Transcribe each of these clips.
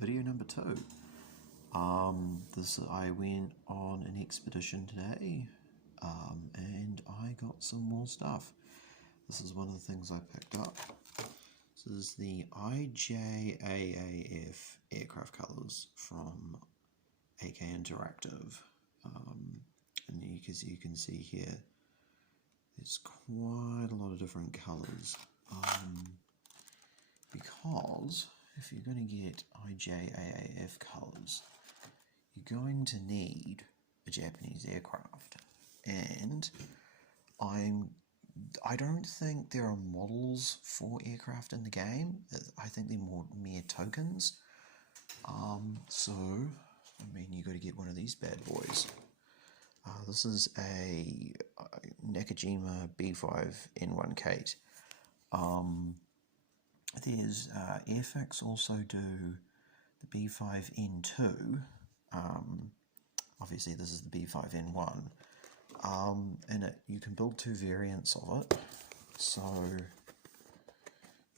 Video number 2. I went on an expedition today, and I got some more stuff. This is one of the things I picked up. This is the IJAAF aircraft colours from AK Interactive, and as you can see here, there's quite a lot of different colours. Because if you're going to get IJAAF colours, you're going to need a Japanese aircraft, and I don't think there are models for aircraft in the game. I think they're more mere tokens. So I mean, you got to get one of these bad boys. This is a Nakajima B5N1 Kate. There's Airfix also do the B5N2. Obviously this is the B5N1, and you can build 2 variants of it. So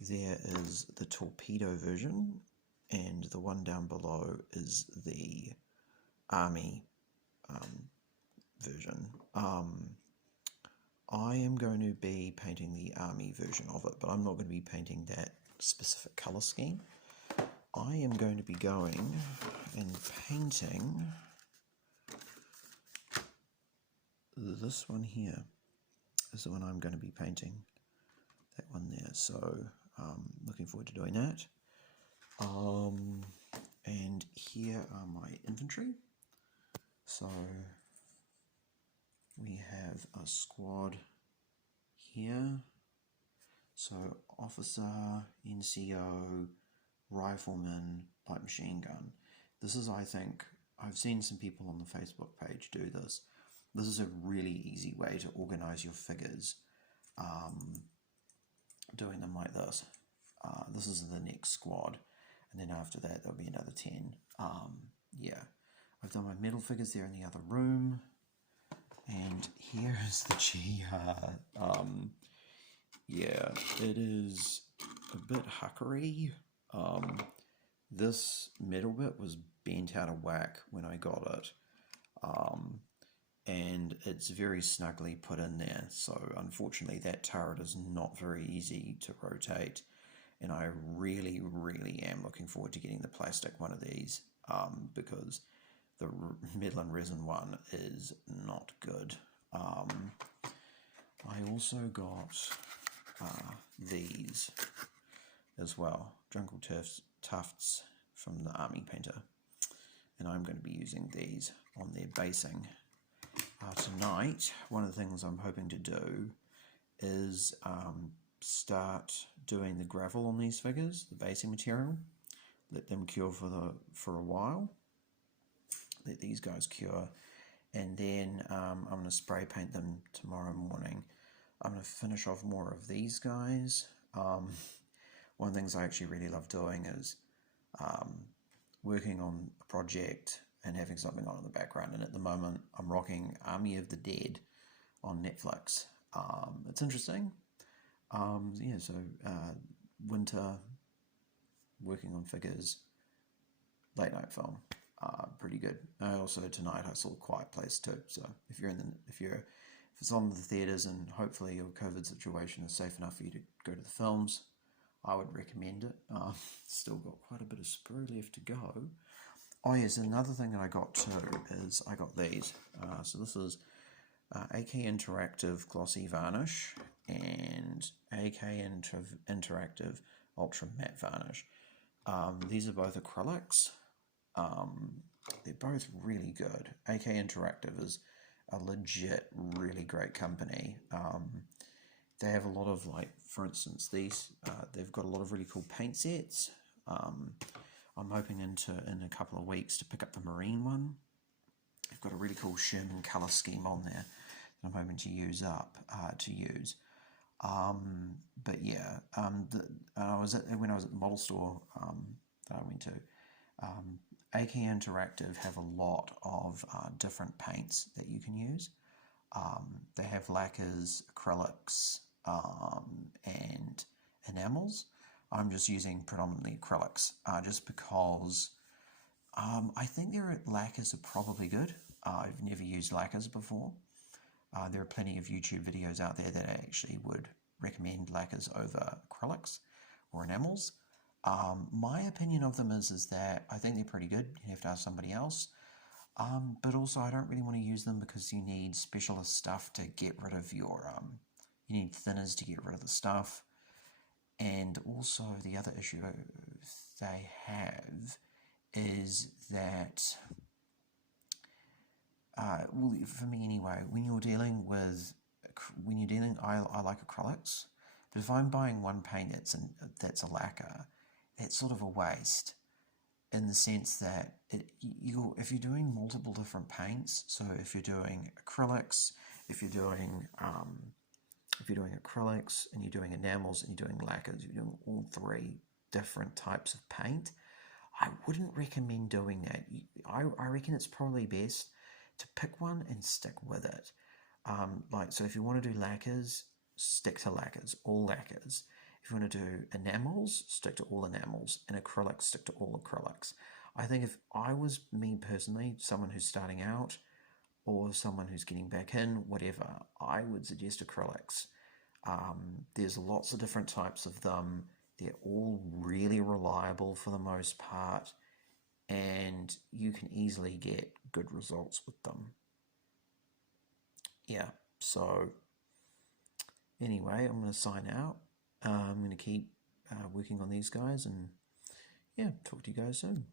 there is the torpedo version, and the one down below is the Army version. I am going to be painting the Army version of it, but I'm not going to be painting that specific colour scheme. I am going to be going and painting this one here. Is the one I'm going to be painting. That one there. So looking forward to doing that. And here are my infantry. So we have a squad here. So officer, NCO, rifleman, light machine gun. This is, I think, I've seen some people on the Facebook page do this. This is a really easy way to organize your figures, doing them like this. This is the next squad, and then after that there'll be another 10. Yeah, I've done my metal figures there in the other room, and here is the GR. Yeah, it is a bit huckery. This metal bit was bent out of whack when I got it, and it's very snugly put in there. So unfortunately that turret is not very easy to rotate, and I really am looking forward to getting the plastic one of these, because the metal and resin one is not good. I also got these as well, Jungle Tufts from the Army Painter, and I'm going to be using these on their basing. Tonight, one of the things I'm hoping to do is start doing the gravel on these figures, the basing material, let them cure for a while, let these guys cure, and then I'm going to spray paint them tomorrow morning. I'm going to finish off more of these guys. One of the things I actually really love doing is working on a project and having something on in the background, and at the moment I'm rocking Army of the Dead on Netflix. It's interesting. Yeah, so winter, working on figures, late night film, pretty good. Also tonight I saw Quiet Place too. So if it's on the theatres and hopefully your COVID situation is safe enough for you to go to the films, I would recommend it. Still got quite a bit of sprue left to go. Oh yes, another thing that I got too is I got these. So this is AK Interactive Glossy Varnish and AK Interactive Ultra Matte Varnish. These are both acrylics. They're both really good. AK Interactive is a legit, really great company. They have a lot of, like, for instance, these, they've got a lot of really cool paint sets. I'm hoping in a couple of weeks to pick up the marine one. They've got a really cool Sherman colour scheme on there that I'm hoping to use but yeah, when I was at the model store that I went to, AK Interactive have a lot of different paints that you can use. They have lacquers, acrylics, and enamels. I'm just using predominantly acrylics, just because I think their lacquers are probably good. I've never used lacquers before. There are plenty of YouTube videos out there that actually would recommend lacquers over acrylics or enamels. My opinion of them is that I think they're pretty good. You have to ask somebody else. But also I don't really want to use them because you need specialist stuff to get rid of your, you need thinners to get rid of the stuff. And also the other issue they have is that, well, for me anyway, when you're dealing, I like acrylics, but if I'm buying one paint that's a lacquer, it's sort of a waste, in the sense that if you're doing multiple different paints, so if you're doing acrylics, if you're doing acrylics and you're doing enamels and you're doing lacquers, you're doing all three different types of paint, I wouldn't recommend doing that. I reckon it's probably best to pick one and stick with it. So if you want to do lacquers, stick to lacquers, all lacquers. If you want to do enamels, stick to all enamels, and acrylics, stick to all acrylics. I think if I was, me personally, someone who's starting out or someone who's getting back in, whatever, I would suggest acrylics. There's lots of different types of them. They're all really reliable for the most part, and you can easily get good results with them. Yeah, so anyway, I'm going to sign out. I'm going to keep working on these guys, and yeah, talk to you guys soon.